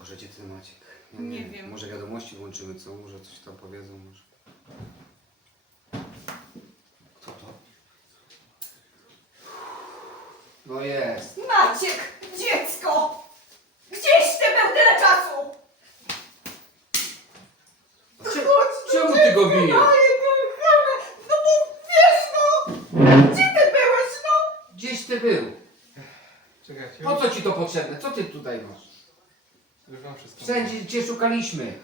otworzycie ten Maciek? Ja Nie wiem. Może wiadomości włączymy, co? Może coś tam powiedzą, może. Kto to? No jest. Maciek, dziecko! Gdzieś ty był tyle czasu? Czemu ty go bijesz? No bo wiesz no! Gdzie ty byłeś no? Gdzieś ty był. Czekajcie, Po co ci to potrzebne? Co ty tutaj masz? już wam wszystko Wszędzie cię szukaliśmy.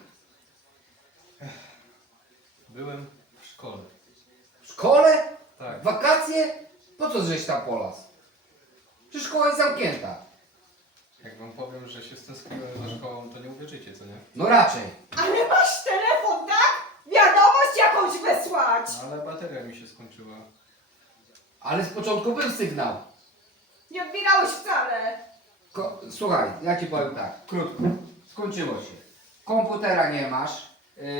Byłem w szkole. W szkole? Tak. Wakacje? Po co żeś tam polas? Przecież szkoła jest zamknięta. Jak wam powiem, że się stęskniłem za szkołą, to nie uwierzycie, co nie? No raczej. Ale masz telefon, tak? Wiadomość jakąś wysłać! No, ale bateria mi się skończyła. Ale z początku był sygnał. Nie odbierałeś wcale! Słuchaj, ja ci powiem tak, krótko. Skończyło się. Komputera nie masz.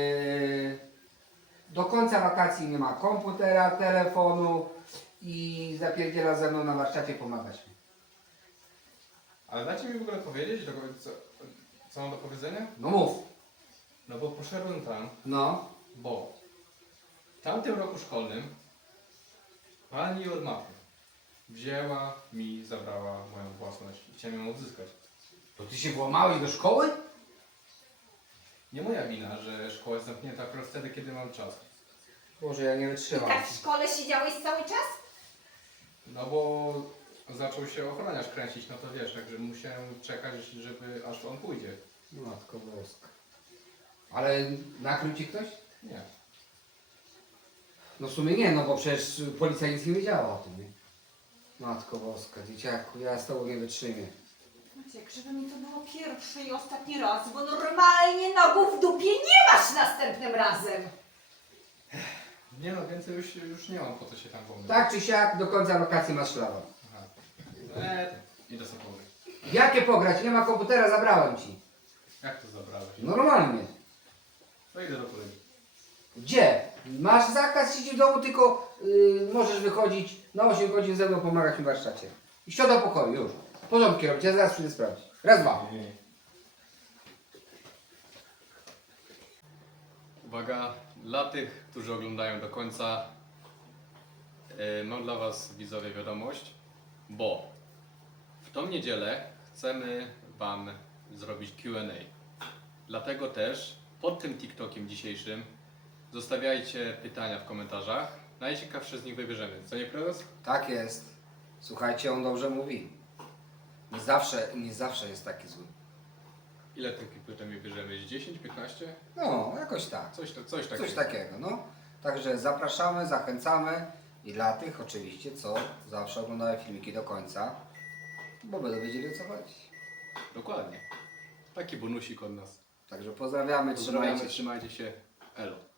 Do końca wakacji nie ma komputera, telefonu i zapierdziela ze mną na warsztacie pomagać mi. Ale dacie mi w ogóle powiedzieć, co mam do powiedzenia? No mów. No bo poszedłem tam, No. bo w tamtym roku szkolnym pani od mafii wzięła mi, zabrała moją własność i chciałem ją odzyskać. To ty się włamałeś do szkoły? Nie moja wina, że szkoła jest zamknięta akurat wtedy, kiedy mam czas. Boże, ja nie I wytrzymam. tak w szkole siedziałeś cały czas? No bo zaczął się ochroniarz kręcić, no to wiesz, także musiałem czekać, żeby aż on pójdzie. Matko boska. Ale nakrył ci ktoś? Nie. No w sumie nie, no bo przecież policja nic nie wiedziała o tym, nie? Matko boska, dzieciaku, ja z tobą nie wytrzymię. Maciek, żeby mi to było pierwszy i ostatni raz, bo normalnie nogów w dupie nie masz następnym razem! Nie no, więcej już nie mam po co się tam pomylić. Tak czy siak, do końca wakacji masz szlaban. Aha. Idę sobie pograć. Jakie pograć? Nie ma komputera, zabrałem ci. Jak to zabrałeś? Normalnie. To idę do kolegi. Gdzie? Masz zakaz siedzieć w domu, tylko możesz wychodzić na 8 godzin ze mną pomagać mi w warsztacie. I siadaj do pokoju, już. Porządki robić, ja zaraz przyjdę sprawdzić. Raz, dwa. Uwaga, dla tych, którzy oglądają do końca, mam dla was, widzowie, wiadomość, bo w tą niedzielę chcemy wam zrobić Q&A. Dlatego też pod tym TikTokiem dzisiejszym zostawiajcie pytania w komentarzach. Najciekawsze z nich wybierzemy. Co nie, prezes? Tak jest. Słuchajcie, on dobrze mówi. Nie zawsze jest taki zły. Ile tych pytań wybierzemy? Z 10, 15? No, jakoś tak. Coś takiego. Coś takiego, no. Także zapraszamy, zachęcamy i dla tych oczywiście, co zawsze oglądają filmiki do końca, bo będą wiedzieli, o co chodzi. Dokładnie. Taki bonusik od nas. Także pozdrawiamy, trzymajcie się. Trzymajcie się. Elo.